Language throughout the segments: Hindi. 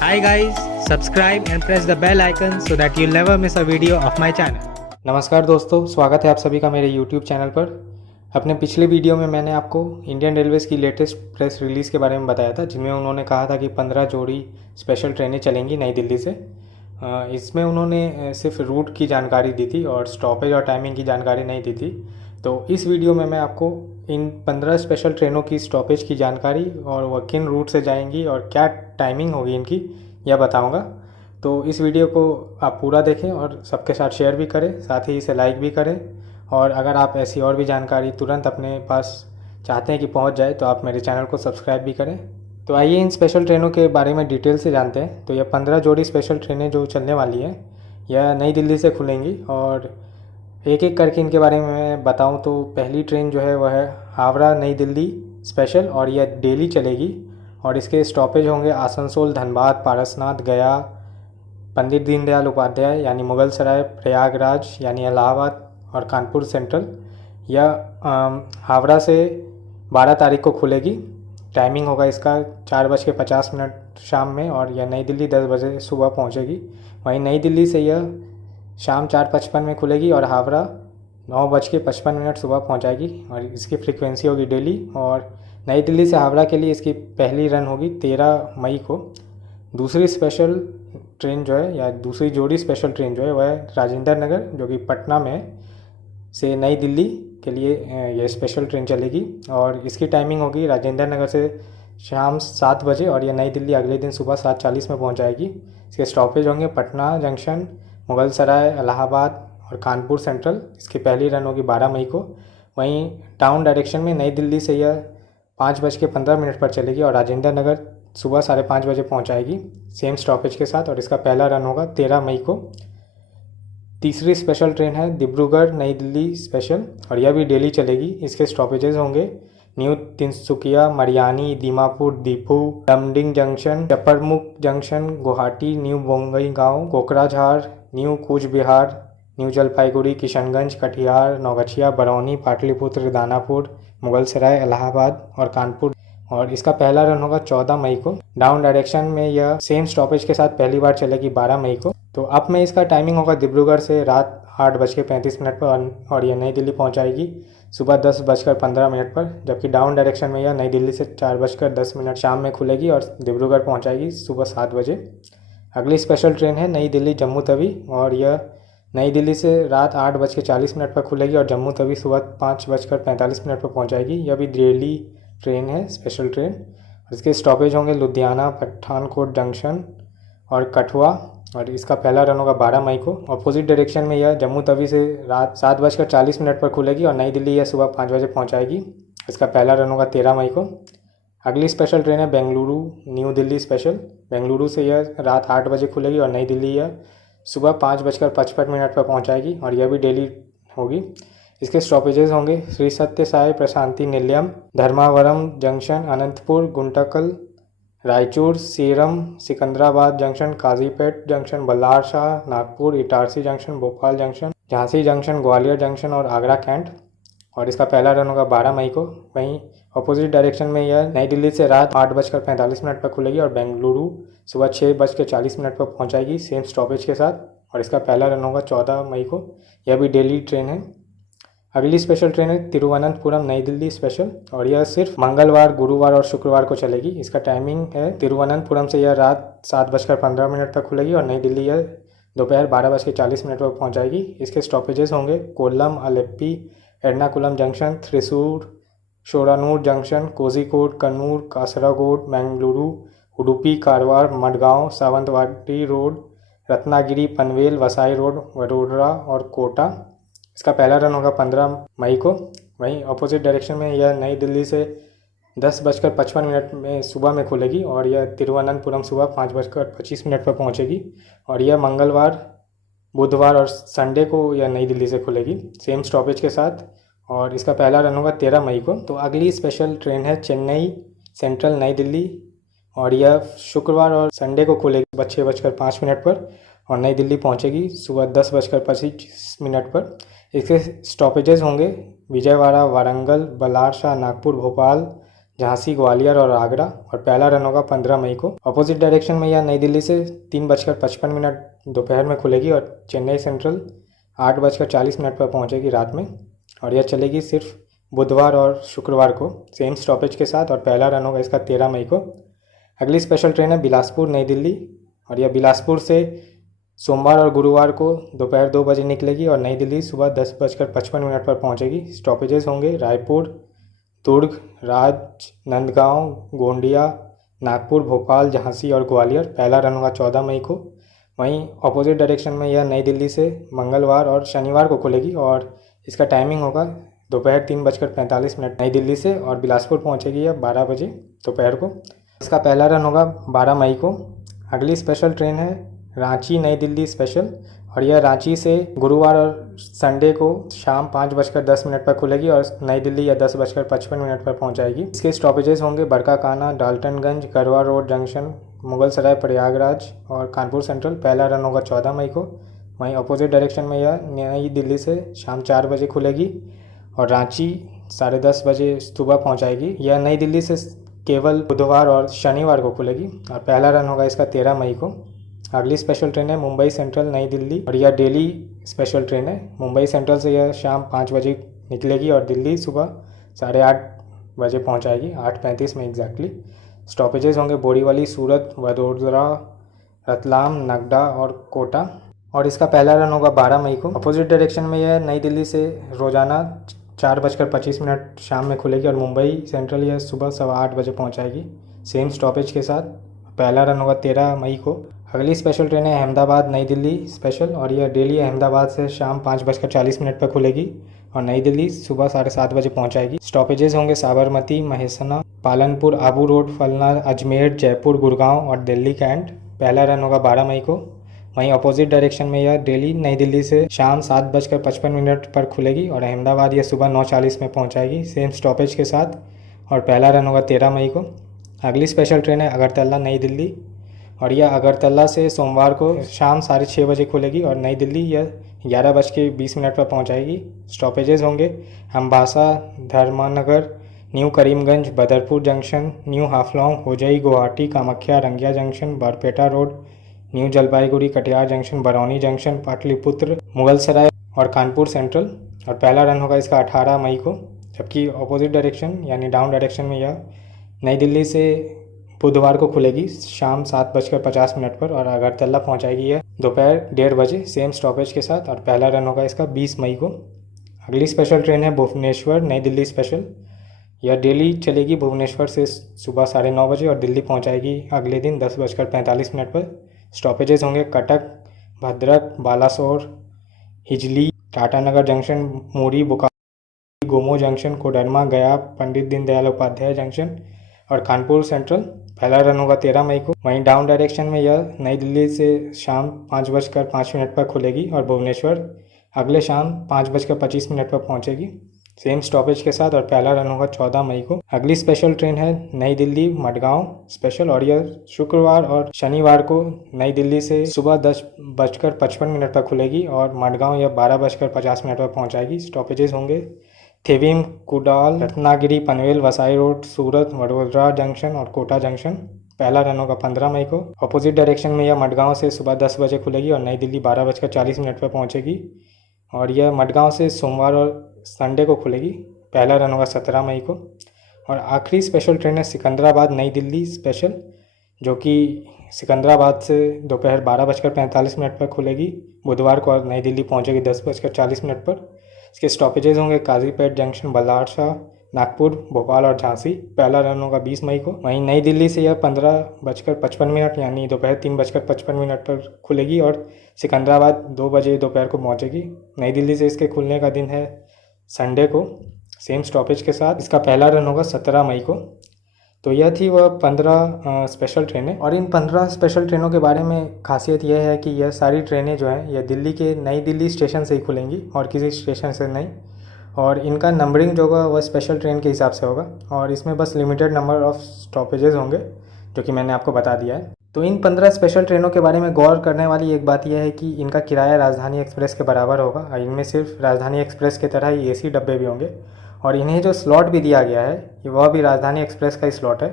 Hi guys, subscribe and press the bell icon so that you'll never miss a video of my channel. नमस्कार दोस्तों, स्वागत है आप सभी का मेरे YouTube चैनल पर। अपने पिछले वीडियो में मैंने आपको इंडियन रेलवेज़ की लेटेस्ट प्रेस रिलीज़ के बारे में बताया था, जिनमें उन्होंने कहा था कि 15 जोड़ी स्पेशल ट्रेनें चलेंगी नई दिल्ली से। इसमें उन्होंने सिर्फ रूट की जानकारी दी थी और स्टॉपेज और टाइमिंग की जानकारी नहीं दी थी। तो इस वीडियो में मैं आपको इन 15 स्पेशल ट्रेनों की स्टॉपेज की जानकारी और वह किन रूट से जाएंगी और क्या टाइमिंग होगी इनकी, यह बताऊंगा। तो इस वीडियो को आप पूरा देखें और सबके साथ शेयर भी करें, साथ ही इसे लाइक भी करें। और अगर आप ऐसी और भी जानकारी तुरंत अपने पास चाहते हैं कि पहुंच जाए तो आप मेरे चैनल को सब्सक्राइब भी करें। तो आइए इन स्पेशल ट्रेनों के बारे में डिटेल से जानते हैं। तो यह 15 जोड़ी स्पेशल ट्रेनें जो चलने वाली हैं यह नई दिल्ली से खुलेंगी और एक एक करके इनके बारे में मैं बताऊं तो पहली ट्रेन जो है वह है हावड़ा नई दिल्ली स्पेशल और यह डेली चलेगी और इसके स्टॉपेज होंगे आसनसोल, धनबाद, पारसनाथ, गया, पंडित दीनदयाल उपाध्याय यानी मुगल सराय, प्रयागराज यानी इलाहाबाद और कानपुर सेंट्रल। यह हावड़ा से 12 तारीख को खुलेगी। टाइमिंग होगा इसका 4:50 शाम में और यह नई दिल्ली 10 बजे सुबह पहुंचेगी। वहीं नई दिल्ली से यह शाम 4:55 में खुलेगी और हावड़ा 9:55 सुबह पहुंचाएगी और इसकी फ्रीक्वेंसी होगी डेली। और नई दिल्ली से हावड़ा के लिए इसकी पहली रन होगी 13 मई को। दूसरी स्पेशल ट्रेन जो है या दूसरी जोड़ी स्पेशल ट्रेन जो है वह राजेंद्र नगर जो कि पटना में से नई दिल्ली के लिए यह स्पेशल ट्रेन चलेगी और इसकी टाइमिंग होगी राजेंद्र नगर से शाम 7 बजे और यह नई दिल्ली अगले दिन सुबह 7:40 में पहुंचाएगी। इसके स्टॉपेज होंगे पटना जंक्शन, मुगल सराय, इलाहाबाद और कानपुर सेंट्रल। इसकी पहली रन होगी 12 मई को। वहीं टाउन डायरेक्शन में नई दिल्ली से यह 5:15 पर चलेगी और राजेंद्र नगर सुबह 5:30 बजे पहुंचाएगी सेम स्टॉपेज के साथ और इसका पहला रन होगा 13 मई को। तीसरी स्पेशल ट्रेन है डिब्रूगढ़ नई दिल्ली स्पेशल और यह भी डेली चलेगी। इसके स्टॉपेजेस होंगे new Tinsukia, Mariani, Dimapur, Diphu, Lumding junction, Chaparmukh junction, Guwahati, new Bongaigaon, Kokrajhar, new Cooch Behar, new Jalpaiguri, Kishanganj, Katihar, Naugachia, Barauni, Pataliputra, Danapur, Mughal Sarai, Allahabad और कानपुर। और इसका पहला रन होगा 14 मई को। डाउन डायरेक्शन में यह सेम स्टॉपेज के साथ पहली बार चलेगी 12 मई को। तो अब में इसका टाइमिंग होगा डिब्रूगढ़ से रात 8:35 पर और यह नई दिल्ली पहुंचाएगी सुबह 10:15 पर, जबकि डाउन डायरेक्शन में यह नई दिल्ली से 4:10 शाम में खुलेगी और डिब्रूगढ़ पहुंचाएगी सुबह 7 बजे। अगली स्पेशल ट्रेन है नई दिल्ली जम्मू तवी और यह नई दिल्ली से रात 8:40 पर खुलेगी और जम्मू तवी सुबह 5:45 पर पहुंचाएगी। यह भी डेली ट्रेन है, स्पेशल ट्रेन। इसके स्टॉपेज होंगे लुधियाना, पठानकोट जंक्शन और कठुआ और इसका पहला रन होगा 12 मई को। अपोजिट डायरेक्शन में यह जम्मू तवी से रात 7:40 पर खुलेगी और नई दिल्ली यह सुबह 5 बजे पहुंचाएगी। इसका पहला रन होगा 13 मई को। अगली स्पेशल ट्रेन है बेंगलुरु न्यू दिल्ली स्पेशल। बेंगलुरु से यह रात 8 बजे खुलेगी और नई दिल्ली यह सुबह 5:55 पर पहुंचाएगी और यह भी डेली होगी। इसके स्टॉपेजेस होंगे Shri Sathya Sai Prasanthi Nilayam, Dharmavaram junction, Anantapur, Guntakal, Raichur, Seram, Secunderabad junction, Kazipet junction, Balharshah, Nagpur, Itarsi junction, Bhopal junction, Jhansi junction, Gwalior junction और आगरा कैंट। और इसका पहला रन होगा 12 मई को। वहीं अपोजिट डायरेक्शन में यह नई दिल्ली से रात 8:45 पर खुलेगी और बेंगलुरु सुबह 6:40 पर पहुंचाएगी सेम स्टॉपेज के साथ और इसका पहला रन होगा 14 मई को। यह भी डेली ट्रेन है। अगली स्पेशल ट्रेन है तिरुवनंतपुरम नई दिल्ली स्पेशल और यह सिर्फ मंगलवार, गुरुवार और शुक्रवार को चलेगी। इसका टाइमिंग है तिरुवनंतपुरम से यह रात 7:15 तक खुलेगी और नई दिल्ली यह दोपहर 12:40 पर पहुंचाएगी। इसके स्टॉपेजेस होंगे Kollam, Alleppey, Ernakulam junction, Thrissur, Shoranur junction, Kozhikode, Kannur, Kasaragod, Mangaluru, Udupi, Karwar, Madgaon, Sawantwadi road, Ratnagiri, Panvel, Vasai road, Vadodara और कोटा। इसका पहला रन होगा 15 मई को। वहीं अपोजिट डायरेक्शन में यह नई दिल्ली से 10:55 में सुबह में खुलेगी और यह तिरुवनंतपुरम सुबह 5:25 पर पहुंचेगी और यह मंगलवार, बुधवार और संडे को यह नई दिल्ली से खुलेगी सेम स्टॉपेज के साथ और इसका पहला रन होगा 13 मई को। तो अगली स्पेशल ट्रेन है चेन्नई सेंट्रल नई दिल्ली और यह शुक्रवार और संडे को खुलेगी सुबह 6:05 पर और नई दिल्ली पहुंचेगी सुबह 10:25 पर। इसके स्टॉपेजेस होंगे विजयवाड़ा, वारंगल, बल्लारशाह, नागपुर, भोपाल, झांसी, ग्वालियर और आगरा। और पहला रन होगा 15 मई को। अपोजिट डायरेक्शन में यह नई दिल्ली से 3:55 दोपहर में खुलेगी और चेन्नई सेंट्रल 8:40 पर पहुंचेगी रात में। और यह चलेगी सिर्फ बुधवार और शुक्रवार को सेम स्टॉपेज के साथ। और पहला रन होगा इसका 13 मई को। अगली स्पेशल ट्रेन है बिलासपुर नई दिल्ली, और यह बिलासपुर से सोमवार और गुरुवार को दोपहर 2 बजे निकलेगी और नई दिल्ली सुबह 10:55 पर पहुंचेगी। स्टॉपेजेस होंगे रायपुर, दुर्ग, राजनांदगांव, गोंडिया, नागपुर, भोपाल, झांसी और ग्वालियर। पहला रन होगा 14 मई को। वहीं अपोजिट डायरेक्शन में यह नई दिल्ली से मंगलवार और शनिवार को खुलेगी और इसका टाइमिंग होगा दोपहर 3:45 नई दिल्ली से, और बिलासपुर पहुंचेगी यह 12 बजे दोपहर को। इसका पहला रन होगा 12 मई को। अगली स्पेशल ट्रेन है रांची नई दिल्ली स्पेशल, और यह रांची से गुरुवार और संडे को शाम 5:10 पर खुलेगी और नई दिल्ली या 10:55 पर पहुंचाएगी। इसके स्टॉपेजेस होंगे बरकाकाना, डाल्टनगंज, करवा रोड जंक्शन, मुगल सराय, प्रयागराज और कानपुर सेंट्रल। पहला रन होगा 14 मई को। वहीं अपोजिट डायरेक्शन में यह नई दिल्ली से शाम 4 बजे खुलेगी और रांची 10:30 बजे सुबह पहुंचाएगी। यह नई दिल्ली से केवल बुधवार और शनिवार को खुलेगी और पहला रन होगा इसका 13 मई को। अगली स्पेशल ट्रेन है मुंबई सेंट्रल नई दिल्ली, और यह डेली स्पेशल ट्रेन है। मुंबई सेंट्रल से यह शाम 5 बजे निकलेगी और दिल्ली सुबह 8:30 बजे पहुंचाएगी, 8:35 में एग्जैक्टली। स्टॉपेजेस होंगे बोरीवली, सूरत, वडोदरा, रतलाम, नगदा और कोटा। और इसका पहला रन होगा 12 मई को। अपोजिट डायरेक्शन में यह नई दिल्ली से रोजाना 4:25 शाम में खुलेगी और मुंबई सेंट्रल यह सुबह 8:15 बजे पहुंचाएगी सेम स्टॉपेज के साथ। पहला रन होगा 13 मई को। अगली स्पेशल ट्रेन है अहमदाबाद नई दिल्ली स्पेशल, और यह डेली अहमदाबाद से शाम 5:40 पर खुलेगी और नई दिल्ली सुबह 7:30 बजे पहुंचाएगी। स्टॉपेजेस होंगे साबरमती, महेसना, पालनपुर, आबू रोड, फलना, अजमेर, जयपुर, गुड़गांव और दिल्ली कैंट। पहला रन होगा 12 मई को। वहीं अपोजिट डायरेक्शन में यह डेली नई दिल्ली से शाम 7:55 पर खुलेगी और अहमदाबाद यह सुबह 9:40 में पहुंचाएगी सेम स्टॉपेज के साथ, और पहला रन होगा 13 मई को। अगली स्पेशल ट्रेन है अगरतला नई दिल्ली, और यह अगरतला से सोमवार को शाम 6:30 बजे खुलेगी और नई दिल्ली यह 11:20 पर पहुंचाएगी। स्टॉपेजेस होंगे Ambassa, Dharmanagar, new Karimganj, Badarpur junction, new Haflong, Hojai, Guwahati, Kamakhya, Rangiya junction, Barpeta road, new Jalpaiguri, Katihar junction, Barauni junction, Pataliputra, Mughal Sarai और कानपुर सेंट्रल। और पहला रन होगा इसका 18 मई को। जबकि अपोजिट डायरेक्शन यानी डाउन डायरेक्शन में यह नई दिल्ली से बुधवार को खुलेगी शाम 7:50 पर और अगरतला पहुंचाएगी यह दोपहर 1:30 बजे सेम स्टॉपेज के साथ, और पहला रन होगा इसका 20 मई को। अगली स्पेशल ट्रेन है भुवनेश्वर नई दिल्ली स्पेशल। यह डेली चलेगी भुवनेश्वर से सुबह 9:30 बजे और दिल्ली पहुंचाएगी अगले दिन 10:45 पर। स्टॉपेजेस होंगे कटक, भद्रक, बालासोर, हिजली, टाटानगर जंक्शन, मूरी, बोकारो, गोमो जंक्शन, कोडरमा, गया, पंडित दीनदयाल उपाध्याय जंक्शन और कानपुर सेंट्रल। पहला रन होगा 13 मई को। वहीं डाउन डायरेक्शन में यह नई दिल्ली से शाम 5:05 पर खुलेगी और भुवनेश्वर अगले शाम 5:25 पर पहुंचेगी सेम स्टॉपेज के साथ, और पहला रन होगा 14 मई को। अगली स्पेशल ट्रेन है नई दिल्ली मडगांव स्पेशल, और यह शुक्रवार और शनिवार को नई दिल्ली से सुबह 10:55 पर खुलेगी और मडगांव यह 12:50 पर पहुंचाएगी। स्टॉपेजेस होंगे थेविम, कुडाल, रत्नागिरी, पनवेल, वसाई रोड, सूरत, वडोदरा जंक्शन और कोटा जंक्शन। पहला रन होगा 15 मई को। अपोजिट डायरेक्शन में यह मडगांव से सुबह 10 बजे खुलेगी और नई दिल्ली 12:40 पर पहुंचेगी, और यह मडगांव से सोमवार और संडे को खुलेगी। पहला रन होगा 17 मई को। और आखिरी स्पेशल ट्रेन है सिकंदराबाद नई दिल्ली स्पेशल, जो कि सिकंदराबाद से दोपहर 12:45 पर खुलेगी बुधवार को और नई दिल्ली पहुंचेगी 10:40 पर। इसके स्टॉपेजेस होंगे काजीपेट जंक्शन, बल्लारशाह, नागपुर, भोपाल और झांसी। पहला रन होगा 20 मई को। वहीं नई दिल्ली से यह 15:55 यानी दोपहर 3:55 पर खुलेगी और सिकंदराबाद 2 बजे दोपहर को पहुंचेगी। नई दिल्ली से इसके खुलने का दिन है संडे को सेम स्टॉपेज के साथ। इसका पहला रन होगा 17 मई को। तो यह थी वह 15 स्पेशल ट्रेनें, और इन 15 स्पेशल ट्रेनों के बारे में खासियत यह है कि यह सारी ट्रेनें जो हैं यह दिल्ली के नई दिल्ली स्टेशन से ही खुलेंगी और किसी स्टेशन से नहीं, और इनका नंबरिंग जो होगा वह स्पेशल ट्रेन के हिसाब से होगा, और इसमें बस लिमिटेड नंबर ऑफ स्टॉपेजेस होंगे जो कि मैंने आपको बता दिया है। तो इन 15 स्पेशल ट्रेनों के बारे में गौर करने वाली एक बात यह है कि इनका किराया राजधानी एक्सप्रेस के बराबर होगा, और इनमें सिर्फ राजधानी एक्सप्रेस की तरह ही AC डब्बे भी होंगे, और इन्हें जो स्लॉट भी दिया गया है वह भी राजधानी एक्सप्रेस का ही स्लॉट है,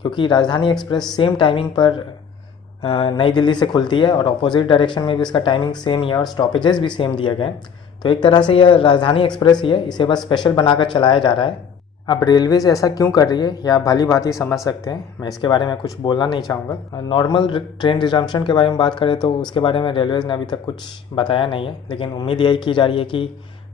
क्योंकि राजधानी एक्सप्रेस सेम टाइमिंग पर नई दिल्ली से खुलती है और अपोजिट डायरेक्शन में भी इसका टाइमिंग सेम ही है और स्टॉपेजेस भी सेम दिए गए हैं। तो एक तरह से यह राजधानी एक्सप्रेस ही है, इसे बस स्पेशल बनाकर चलाया जा रहा है। अब रेलवेज ऐसा क्यों कर रही है या भली भांति समझ सकते हैं, मैं इसके बारे में कुछ बोलना नहीं चाहूँगा। नॉर्मल ट्रेन रिजम्पशन के बारे में बात करें तो उसके बारे में रेलवेज ने अभी तक कुछ बताया नहीं है, लेकिन उम्मीद यही की जा रही है कि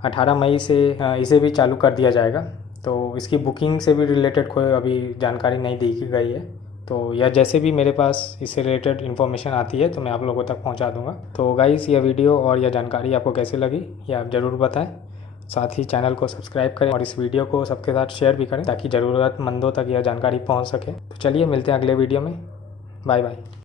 18 मई से इसे भी चालू कर दिया जाएगा। तो इसकी बुकिंग से भी रिलेटेड कोई अभी जानकारी नहीं दी गई है, तो या जैसे भी मेरे पास इससे रिलेटेड इन्फॉर्मेशन आती है तो मैं आप लोगों तक पहुंचा दूंगा। तो गाइस, यह वीडियो और यह जानकारी आपको कैसी लगी ये आप ज़रूर बताएं। साथ ही चैनल को सब्सक्राइब करें और इस वीडियो को सबके साथ शेयर भी करें ताकि ज़रूरतमंदों तक यह जानकारी पहुंच सके। तो चलिए मिलते हैं अगले वीडियो में। Bye bye.